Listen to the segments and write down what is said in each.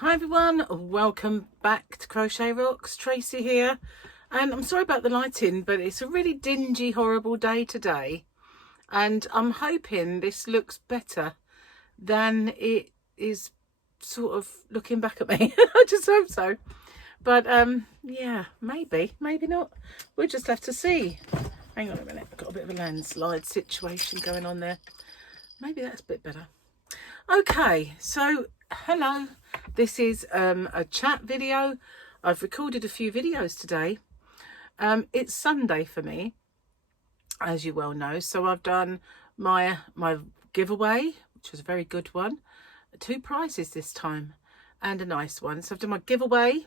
Hi everyone, welcome back to Crochet Rocks. Tracy here, and I'm sorry about the lighting, but it's a really dingy, horrible day today, and I'm hoping this looks better than it is sort of looking back at me. I just hope so. But yeah, maybe not. We'll just have to see. Hang on a minute, I've got a bit of a landslide situation going on there. Maybe that's a bit better. Okay, so hello, this is a chat video. I've recorded a few videos today. It's Sunday for me, as you well know, so I've done my giveaway, which was a very good one. 2 prizes this time and a nice one. So I've done my giveaway,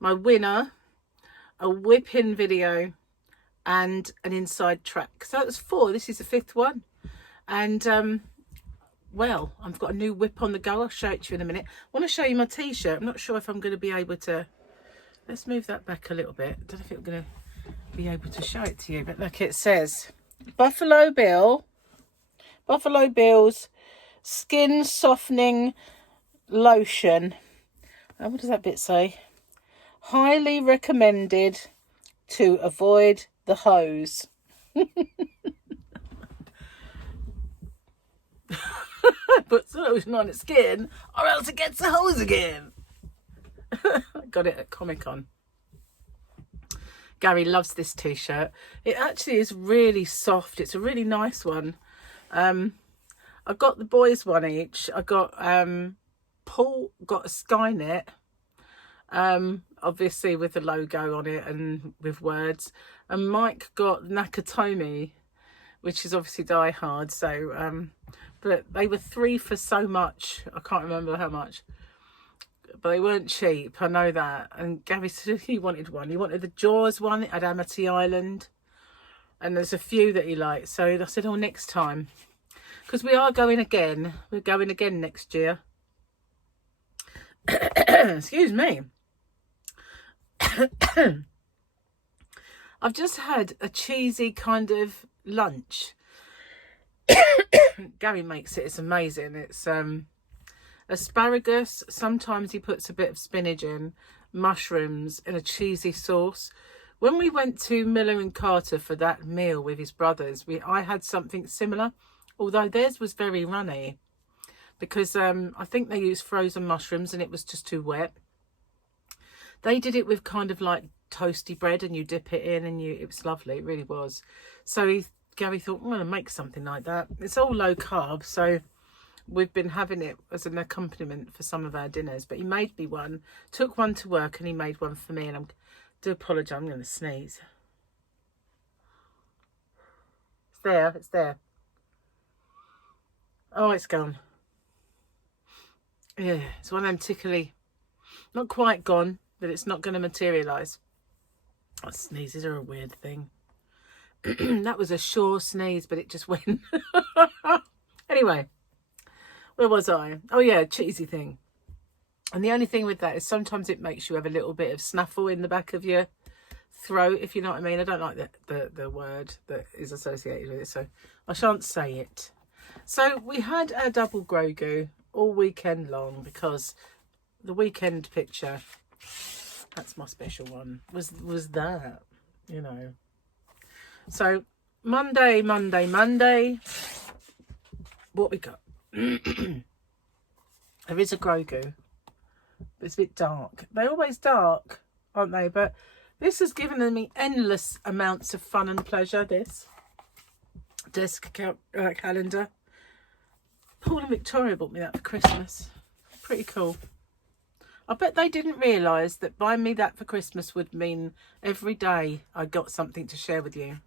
my winner, a whipping video and an inside track. So that was 4. This is the 5th one. And well, I've got a new whip on the go. I'll show it to you in a minute. I want to show you my t-shirt. I'm not sure if I'm going to be able to... Let's move that back a little bit. I don't know if I'm going to be able to show it to you. But look, it says Buffalo Bill's Skin Softening Lotion. What does that bit say? Highly recommended to avoid the hose. Put solution on its skin or else it gets a hose again. I got it at Comic-Con. Gary loves this t-shirt. It actually is really soft. It's a really nice one. I got the boys one each. I got Paul got a Skynet, obviously with the logo on it and with words, and Mike got Nakatomi, which is obviously Die Hard. So but they were 3 for so much. I can't remember how much. But they weren't cheap, I know that. And Gary said he wanted one. He wanted the Jaws one at Amity Island. And there's a few that he liked. So I said, oh, next time. Because we are going again. We're going again next year. Excuse me. I've just had a cheesy kind of lunch. Gary makes it. It's amazing. It's asparagus. Sometimes he puts a bit of spinach in, mushrooms, and a cheesy sauce. When we went to Miller and Carter for that meal with his brothers, I had something similar, although theirs was very runny because I think they used frozen mushrooms and it was just too wet. They did it with kind of like toasty bread and you dip it in and it was lovely. It really was. So Gary thought, I'm going to make something like that. It's all low carb, so we've been having it as an accompaniment for some of our dinners. But he made me one, took one to work, and he made one for me. And I do apologise, I'm going to sneeze. It's there, it's there. Oh, it's gone. Yeah, it's one of them tickly. Not quite gone, but it's not going to materialise. Oh, sneezes are a weird thing. That was a sure sneeze, but it just went. Anyway, where was I? Oh yeah, cheesy thing. And the only thing with that is sometimes it makes you have a little bit of snaffle in the back of your throat, if you know what I mean. I don't like the word that is associated with it, so I shan't say it. So we had our double Grogu all weekend long because the weekend picture, that's my special one, was that, you know. So Monday, what we got? There is a Grogu, but it's a bit dark. They're always dark, aren't they? But this has given me endless amounts of fun and pleasure, this desk calendar. Paul and Victoria bought me that for Christmas. Pretty cool. I bet they didn't realise that buying me that for Christmas would mean every day I got something to share with you.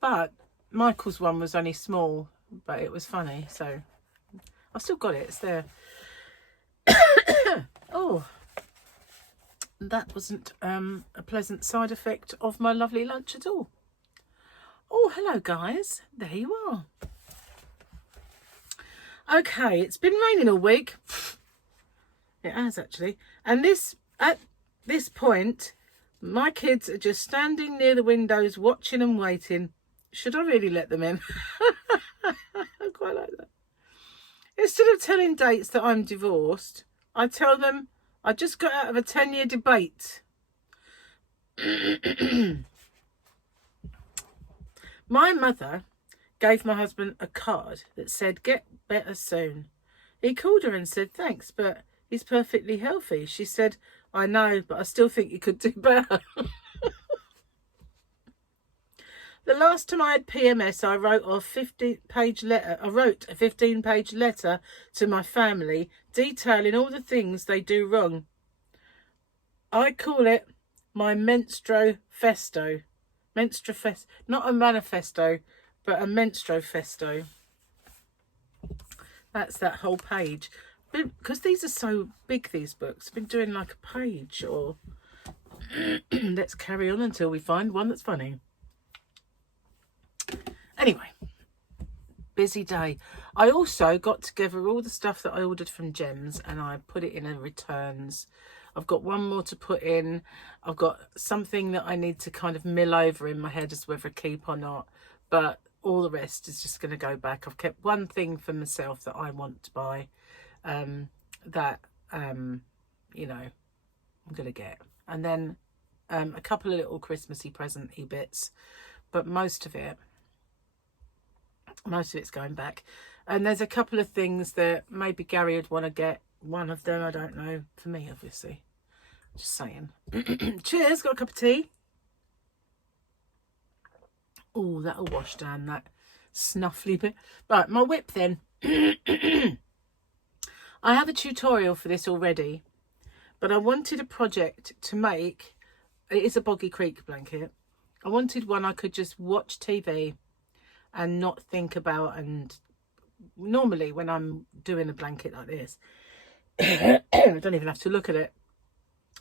But Michael's one was only small, but it was funny, so I've still got it. It's there. Oh, that wasn't a pleasant side effect of my lovely lunch at all. Oh, hello, guys. There you are. Okay, it's been raining all week. It has, actually. And at this point, my kids are just standing near the windows, watching and waiting. Should I really let them in? I quite like that. Instead of telling dates that I'm divorced, I tell them I just got out of a 10-year debate. My mother gave my husband a card that said, "Get better soon." He called her and said, "Thanks, but he's perfectly healthy." She said, "I know, but I still think you could do better." The last time I had PMS, I wrote a 15-page letter. I wrote a 15-page letter to my family detailing all the things they do wrong. I call it my menstro-festo. Menstro-festo. Not a manifesto, but a menstro-festo. That's that whole page. Because these are so big, these books. I've been doing like a page or... Let's carry on until we find one that's funny. Anyway, busy day. I also got together all the stuff that I ordered from Gems and I put it in a returns. I've got one more to put in. I've got something that I need to kind of mill over in my head as whether to keep or not. But all the rest is just going to go back. I've kept one thing for myself that I want to buy. You know, I'm going to get. And then a couple of little Christmassy present-y bits. But most of it's going back. And there's a couple of things that maybe Gary would want to get. One of them, I don't know. For me, obviously. Just saying. Cheers, got a cup of tea. Oh, that'll wash down that snuffly bit. Right, my WIP then. I have a tutorial for this already. But I wanted a project to make. It is a Boggy Creek blanket. I wanted one I could just watch TV and not think about. And normally when I'm doing a blanket like this, I don't even have to look at it.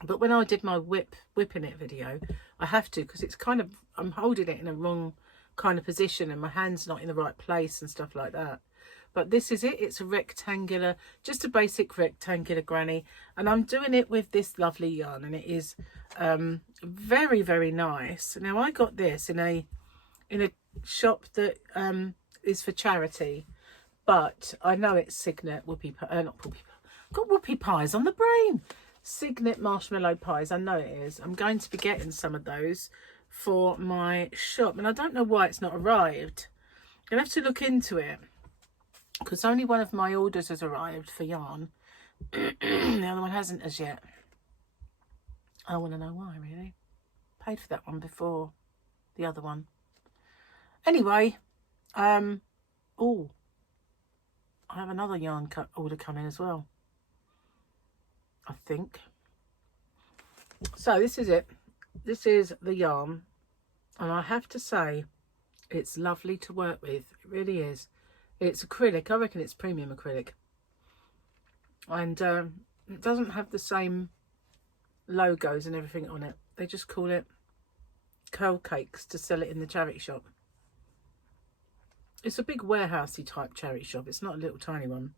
But when I did my whipping it video, I have to, because it's kind of, I'm holding it in a wrong kind of position and my hand's not in the right place and stuff like that. But this is it. It's a rectangular, just a basic rectangular granny. And I'm doing it with this lovely yarn. And it is very, very nice. Now, I got this in a shop that is for charity. But I know it's Signet whoopie pie. Not whoopie pie. I've got whoopie pies on the brain. Signet marshmallow pies. I know it is. I'm going to be getting some of those for my shop. And I don't know why it's not arrived. I'm going to have to look into it. Because only one of my orders has arrived for yarn. The other one hasn't as yet. I want to know why, really. Paid for that one before the other one. Anyway, oh, I have another yarn order coming as well, I think. So this is it. This is the yarn. And I have to say, it's lovely to work with. It really is. It's acrylic. I reckon it's premium acrylic. And it doesn't have the same logos and everything on it. They just call it curl cakes to sell it in the charity shop. It's a big warehousey type charity shop. It's not a little tiny one.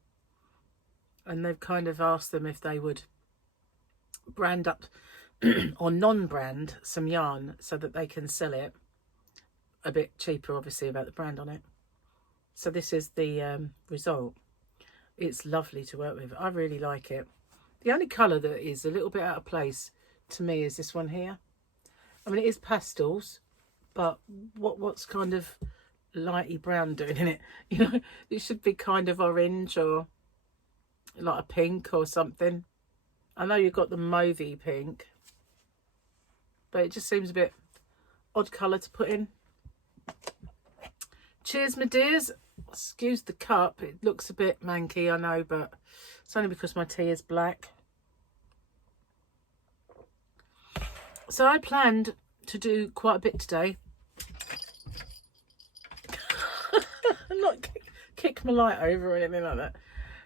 And they've kind of asked them if they would brand up or non-brand some yarn so that they can sell it a bit cheaper, obviously, about the brand on it. So this is the result. It's lovely to work with. I really like it. The only colour that is a little bit out of place to me is this one here. I mean, it is pastels, but what's kind of lighty brown doing in it? You know, it should be kind of orange or like a pink or something. I know you've got the mauvey pink, but it just seems a bit odd colour to put in. Cheers, my dears. Excuse the cup. It looks a bit manky, I know, but it's only because my tea is black. So I planned to do quite a bit today. Not kick my light over or anything like that.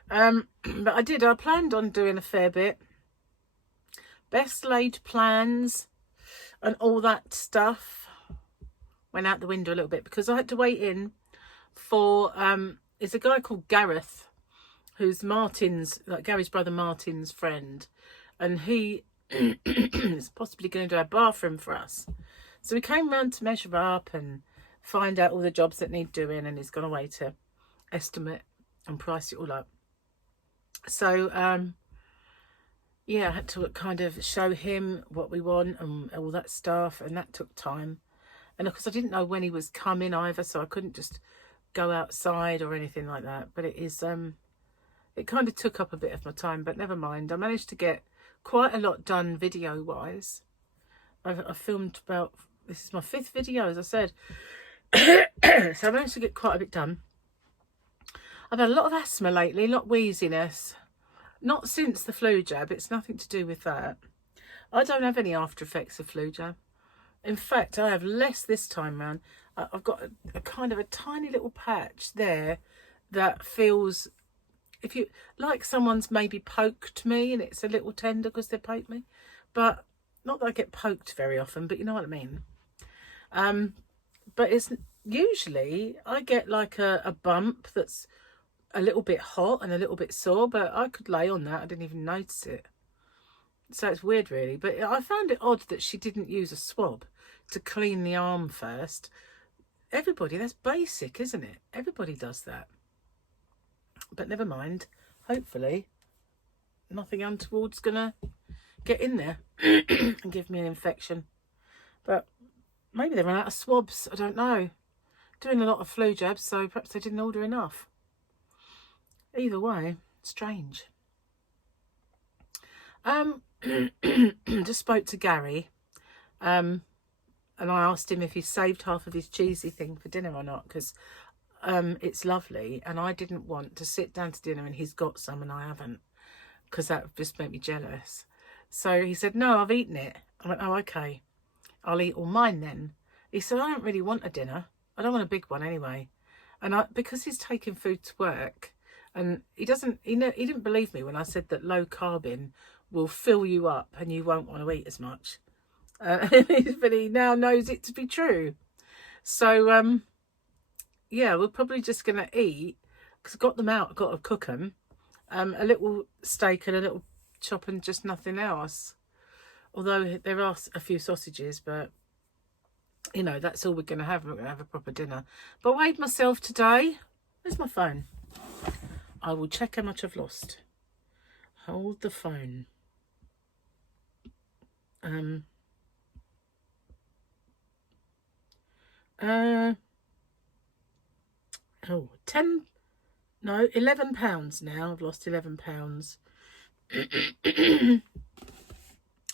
But I planned on doing a fair bit. Best laid plans and all that stuff went out the window a little bit because I had to wait in for it's a guy called Gareth, who's Gary's brother Martin's friend, and he is possibly going to do a bathroom for us. So we came round to measure up and find out all the jobs that need doing, and he's gone away to estimate and price it all up. So yeah, I had to kind of show him what we want and all that stuff, and that took time. And of course I didn't know when he was coming either, so I couldn't just go outside or anything like that. But it kind of took up a bit of my time, but never mind. I managed to get quite a lot done video wise. I filmed about, this is my 5th video, as I said. So I managed to get quite a bit done. I've had a lot of asthma lately, a lot of wheeziness. Not since the flu jab, it's nothing to do with that. I don't have any after effects of flu jab. In fact, I have less this time round. I've got a kind of a tiny little patch there that feels, if you like, someone's maybe poked me and it's a little tender because they poked me. But not that I get poked very often, but you know what I mean. But it's usually I get like a bump that's a little bit hot and a little bit sore, but I could lay on that. I didn't even notice it. So it's weird, really. But I found it odd that she didn't use a swab to clean the arm first. Everybody, that's basic, isn't it? Everybody does that. But never mind. Hopefully, nothing untoward's gonna get in there and give me an infection. But maybe they ran out of swabs. I don't know. Doing a lot of flu jabs, so perhaps they didn't order enough. Either way, strange. Just spoke to Gary, and I asked him if he saved half of his cheesy thing for dinner or not, because it's lovely, and I didn't want to sit down to dinner and he's got some and I haven't, because that would just make me jealous. So he said, no, I've eaten it. I went, oh, okay, I'll eat all mine then. He said, I don't really want a dinner. I don't want a big one anyway. And because he's taking food to work, and he didn't believe me when I said that low carbing will fill you up and you won't want to eat as much. But he now knows it to be true. So, yeah, we're probably just going to eat, because I got them out, I've got to cook them, a little steak and a little chop and just nothing else. Although there are a few sausages, but, you know, that's all we're going to have. We're going to have a proper dinner. But I weighed myself today. Where's my phone? I will check how much I've lost. Hold the phone. Oh, 11 pounds now. I've lost 11 pounds. I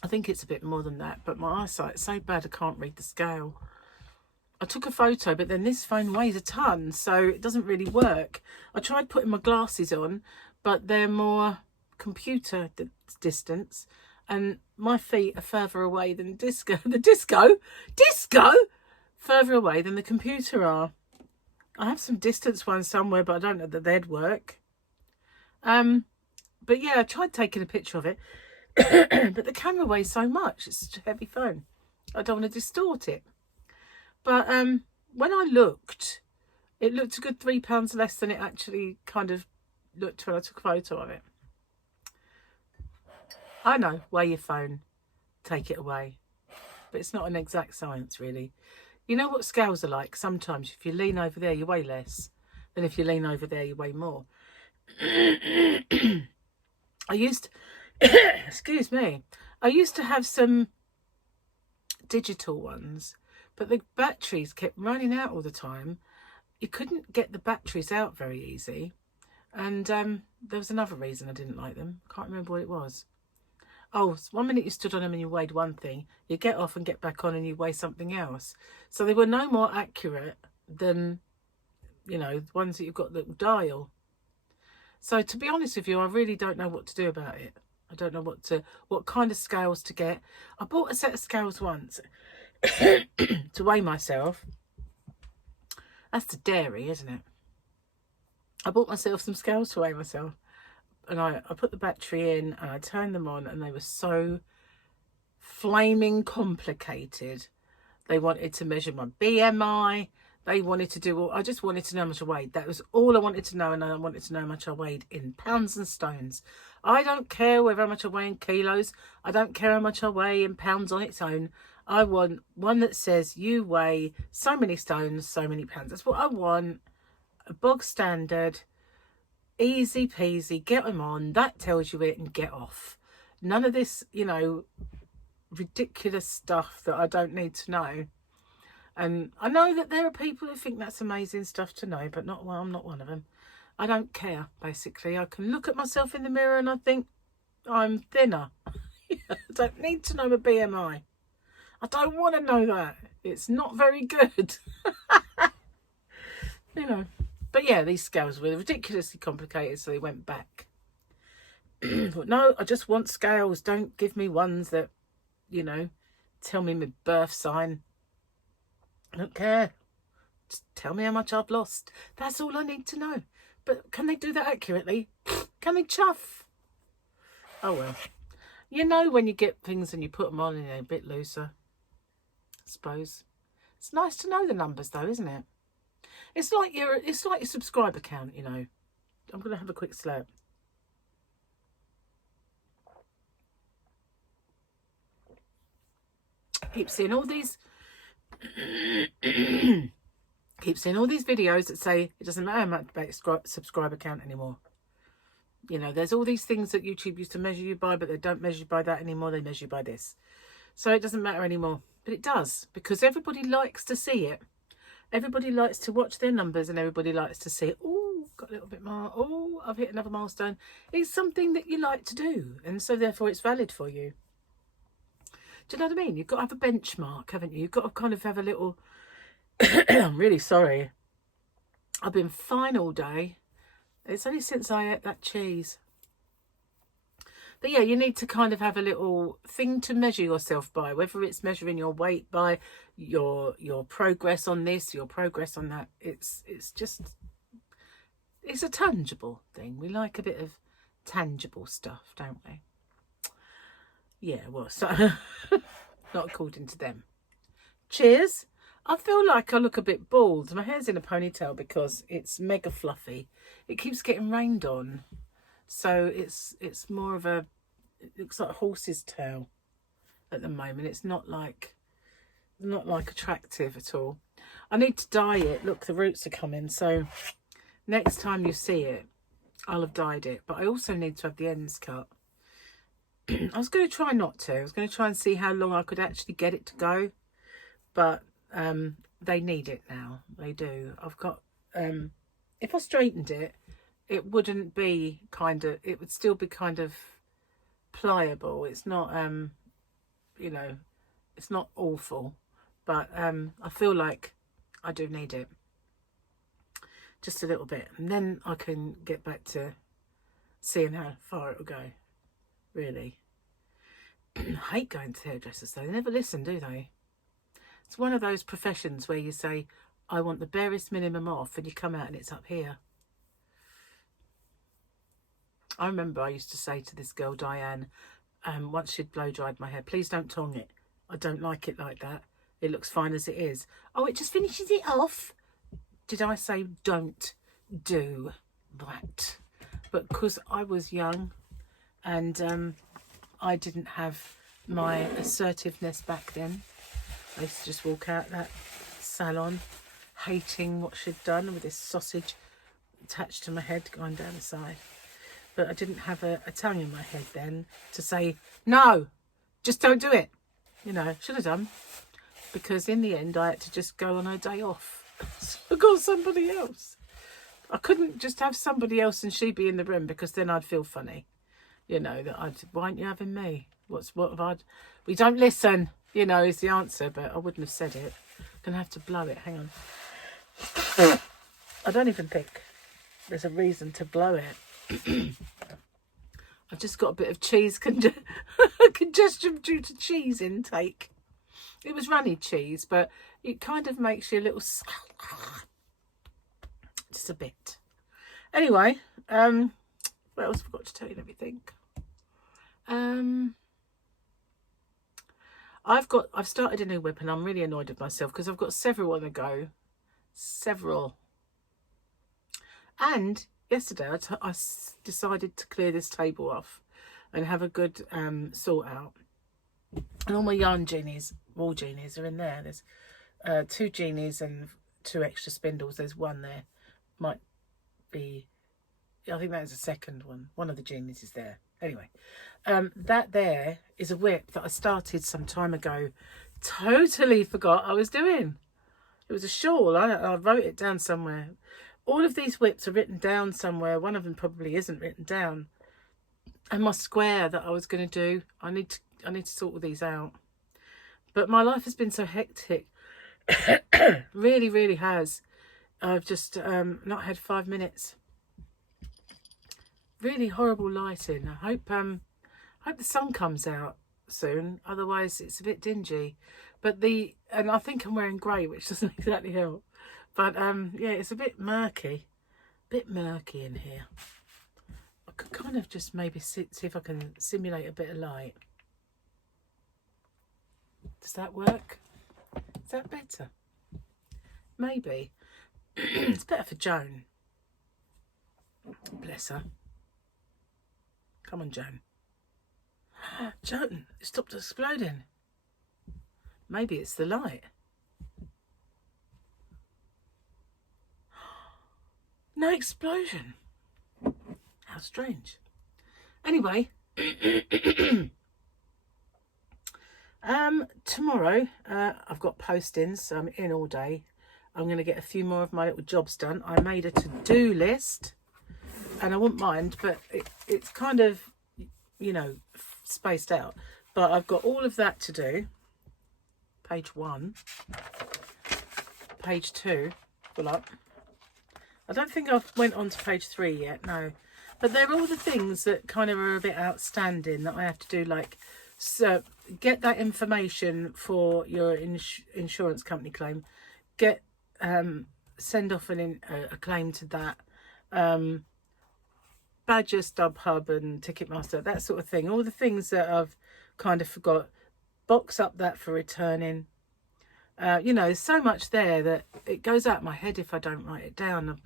think it's a bit more than that, but my eyesight's so bad I can't read the scale. I took a photo, but then this phone weighs a ton, so it doesn't really work. I tried putting my glasses on, but they're more computer distance, and my feet are further away than disco further away than the computer are. I have some distance ones somewhere, but I don't know that they'd work. But yeah, I tried taking a picture of it, but the camera weighs so much. It's such a heavy phone. I don't want to distort it. But when I looked, it looked a good £3 less than it actually kind of looked when I took a photo of it. I know, weigh your phone, take it away. But it's not an exact science, really. You know what scales are like? Sometimes if you lean over there, you weigh less than if you lean over there, you weigh more. Excuse me. I used to have some digital ones, but the batteries kept running out all the time. You couldn't get the batteries out very easy. And there was another reason I didn't like them. Can't remember what it was. Oh, 1 minute you stood on them and you weighed one thing. You get off and get back on and you weigh something else. So they were no more accurate than, you know, the ones that you've got that dial. So to be honest with you, I really don't know what to do about it. I don't know what kind of scales to get. I bought a set of scales once to weigh myself. That's the dairy, isn't it? I bought myself some scales to weigh myself. And I put the battery in and I turned them on, and they were so flaming complicated. They wanted to measure my BMI. They wanted to do all, I just wanted to know how much I weighed. That was all I wanted to know, and I wanted to know how much I weighed in pounds and stones. I don't care how much I weigh in kilos. I don't care how much I weigh in pounds on its own. I want one that says you weigh so many stones, so many pounds. That's what I want. A bog standard. Easy peasy, get them on, that tells you it, and get off. None of this, you know, ridiculous stuff that I don't need to know. And I know that there are people who think that's amazing stuff to know, but not, well, I'm not one of them. I don't care, basically. I can look at myself in the mirror and I think I'm thinner. I don't need to know my BMI. I don't want to know that. It's not very good. You know. But yeah, these scales were ridiculously complicated, so they went back. But no, I just want scales. Don't give me ones that, you know, tell me my birth sign. I don't care. Just tell me how much I've lost. That's all I need to know. But can they do that accurately? Can they chuff? Oh well. You know when you get things and you put them on and they're a bit looser. I suppose. It's nice to know the numbers though, isn't it? It's like your subscriber count, you know. I'm gonna have a quick slurp. Keep seeing all these videos that say it doesn't matter much about subscriber count anymore. You know, there's all these things that YouTube used to measure you by, but they don't measure you by that anymore. They measure you by this. So it doesn't matter anymore. But it does, because everybody likes to see it. Everybody likes to watch their numbers, and everybody likes to see, oh, got a little bit more. Oh, I've hit another milestone. It's something that you like to do, and so therefore it's valid for you. Do you know what I mean? You've got to have a benchmark, haven't you? You've got to kind of have a little... I'm really sorry. I've been fine all day. It's only since I ate that cheese. But yeah, you need to kind of have a little thing to measure yourself by, whether it's measuring your weight by your progress on this, your progress on that. It's a tangible thing. We like a bit of tangible stuff, don't we? Yeah, well, so not according to them. Cheers. I feel like I look a bit bald. My hair's in a ponytail because it's mega fluffy. It keeps getting rained on. So it's more of a, it looks like a horse's tail at the moment. It's not like attractive at all. I need to dye it. Look, the roots are coming. So next time you see it, I'll have dyed it. But I also need to have the ends cut. I was going to try not to. I was going to try and see how long I could actually get it to go. But they need it now. They do. I've got, if I straightened it, it wouldn't be kind of, it would still be kind of pliable. It's not, you know, it's not awful. But I feel like I do need it. Just a little bit. And then I can get back to seeing how far it will go. Really. I hate going to hairdressers though. They never listen, do they? It's one of those professions where you say, I want the barest minimum off, and you come out and it's up here. I remember I used to say to this girl, Diane, once she'd blow dried my hair, please don't tong it. I don't like it like that. It looks fine as it is. Oh, it just finishes it off. Did I say don't do that? But because I was young and I didn't have my assertiveness back then, I used to just walk out that salon hating what she'd done with this sausage attached to my head going down the side. But I didn't have a tongue in my head then to say, no, just don't do it. You know, should have done. Because in the end, I had to just go on a day off. So I got somebody else. I couldn't just have somebody else and she be in the room, because then I'd feel funny. You know, that why aren't you having me? What have I... We don't listen, you know, is the answer, but I wouldn't have said it. I'm going to have to blow it. Hang on. I don't even think there's a reason to blow it. I've just got a bit of cheese congestion due to cheese intake. It was runny cheese, but it kind of makes you a little... Just a bit. Anyway, what else have I got to tell you? Let me think. I've started a new WIP and I'm really annoyed with myself because I've got several on the go. Several. And yesterday I decided to clear this table off and have a good sort out. And all my yarn genies, wool genies are in there. There's 2 genies and 2 extra spindles. There's one there. Might be, I think that is the second one. One of the genies is there. Anyway, that there is a WIP that I started some time ago. Totally forgot I was doing. It was a shawl. I wrote it down somewhere. All of these WIPs are written down somewhere. One of them probably isn't written down. And my square that I was going to do, I need to sort all these out. But my life has been so hectic. Really, really has. I've just not had 5 minutes. Really horrible lighting. I hope the sun comes out soon. Otherwise, it's a bit dingy. But and I think I'm wearing grey, which doesn't exactly help. But yeah, it's a bit murky. In here. I could kind of just maybe see if I can simulate a bit of light. Does that work? Is that better? Maybe. It's better for Joan. Bless her. Come on, Joan. Joan, it stopped exploding. Maybe it's the light. No explosion. How strange. Anyway, tomorrow I've got postings, so I'm in all day. I'm going to get a few more of my little jobs done. I made a to-do list, and I wouldn't mind, but it's kind of, you know, spaced out. But I've got all of that to do. Page 1. Page 2. Full up. I don't think I've went on to page 3 yet, no. But they're all the things that kind of are a bit outstanding that I have to do, like, so get that information for your insurance company claim. Send off a claim to that. Badger, StubHub and Ticketmaster, that sort of thing. All the things that I've kind of forgot. Box up that for returning. You know, there's so much there that it goes out my head if I don't write it down. I've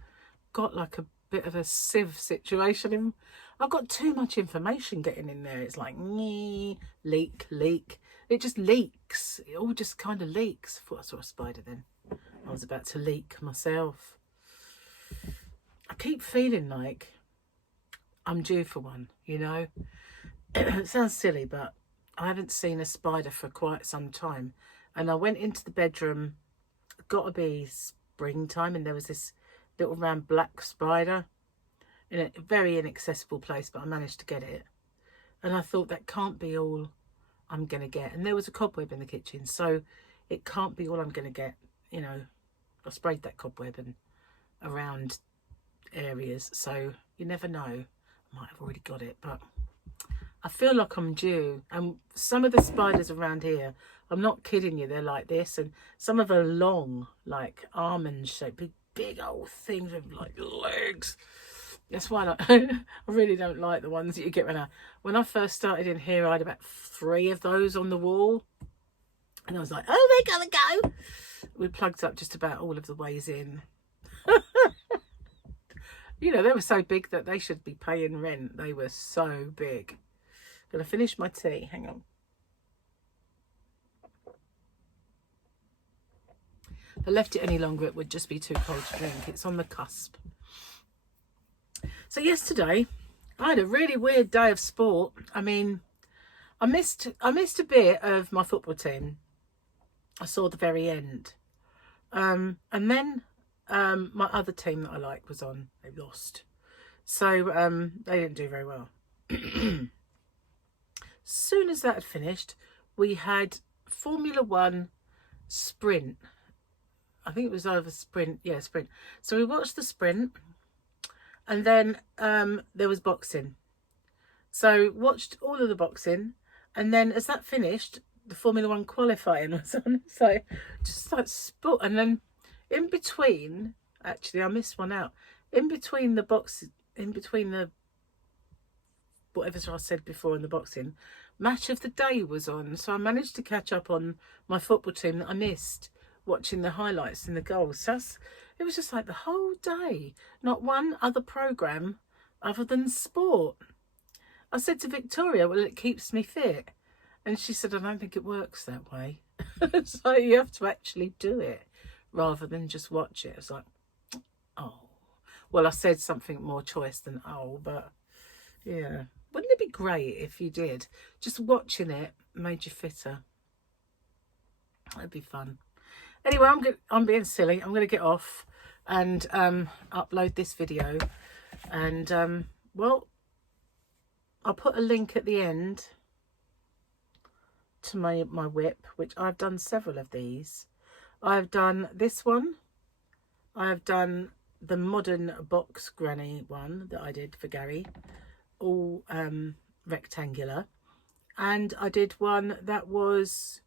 got like a bit of a sieve situation. I've got too much information getting in there. It's like, leak. It just leaks. It all just kind of leaks. I thought I saw a spider then. I was about to leak myself. I keep feeling like I'm due for one, you know. It sounds silly, but I haven't seen a spider for quite some time. And I went into the bedroom, got to be springtime, and there was this little round black spider in a very inaccessible place, but I managed to get it. And I thought, that can't be all I'm going to get. And there was a cobweb in the kitchen, so it can't be all I'm going to get. You know, I sprayed that cobweb and around areas, so you never know. I might have already got it, but I feel like I'm due. And some of the spiders around here, I'm not kidding you, they're like this, and some of them are long, like almond shaped, big old things with like legs. That's why I really don't like the ones that you get when I first started in here. I had about 3 of those on the wall, and I was like, oh, they're gonna go. We plugged up just about all of the ways in. You know, they were so big that they should be paying rent. They were so big. Gonna finish my tea. Hang on. If I left it any longer, it would just be too cold to drink. It's on the cusp. So yesterday, I had a really weird day of sport. I mean, I missed a bit of my football team. I saw the very end. And then my other team that I like was on. They lost. So they didn't do very well. Soon as that had finished, we had Formula 1 sprint. I think it was over sprint. Yeah, sprint. So we watched the sprint, and then there was boxing. So watched all of the boxing, and then as that finished, the Formula 1 qualifying was on. So just like sport. And then in between, actually I missed one out. In between the whatever I said before in the boxing, match of the day was on. So I managed to catch up on my football team that I missed, watching the highlights and the goals. So it was just like the whole day, not one other programme other than sport. I said to Victoria, well, it keeps me fit. And she said, I don't think it works that way. So you have to actually do it rather than just watch it. It's like, oh. Well, I said something more choice than oh, but yeah. Wouldn't it be great if you did? Just watching it made you fitter. That'd be fun. Anyway, I'm being silly. I'm going to get off and upload this video. And, well, I'll put a link at the end to my WIP, which I've done several of these. I've done this one. I've done the modern box granny one that I did for Gary, all rectangular. And I did one that was,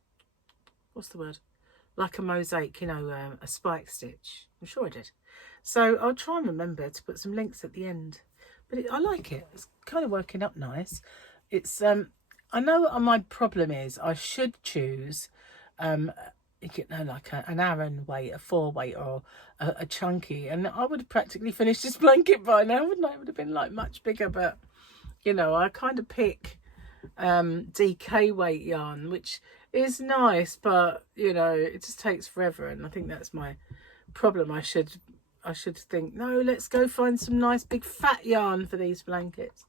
what's the word? Like a mosaic, you know, a spike stitch. I'm sure I did. So I'll try and remember to put some links at the end. But I like it. It's kind of working up nice. It's I know what my problem is. I should choose you know, like an Aran weight, a 4 weight, or a chunky, and I would have practically finished this blanket by now, wouldn't I? It would have been like much bigger, but you know, I kind of pick DK weight yarn, which is nice, but you know, it just takes forever, and I think that's my problem. I should think, no, let's go find some nice big fat yarn for these blankets,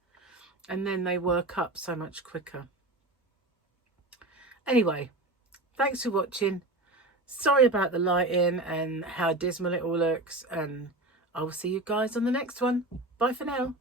and then they work up so much quicker. Anyway, thanks for watching. Sorry about the lighting and how dismal it all looks, and I will see you guys on the next one. Bye for now.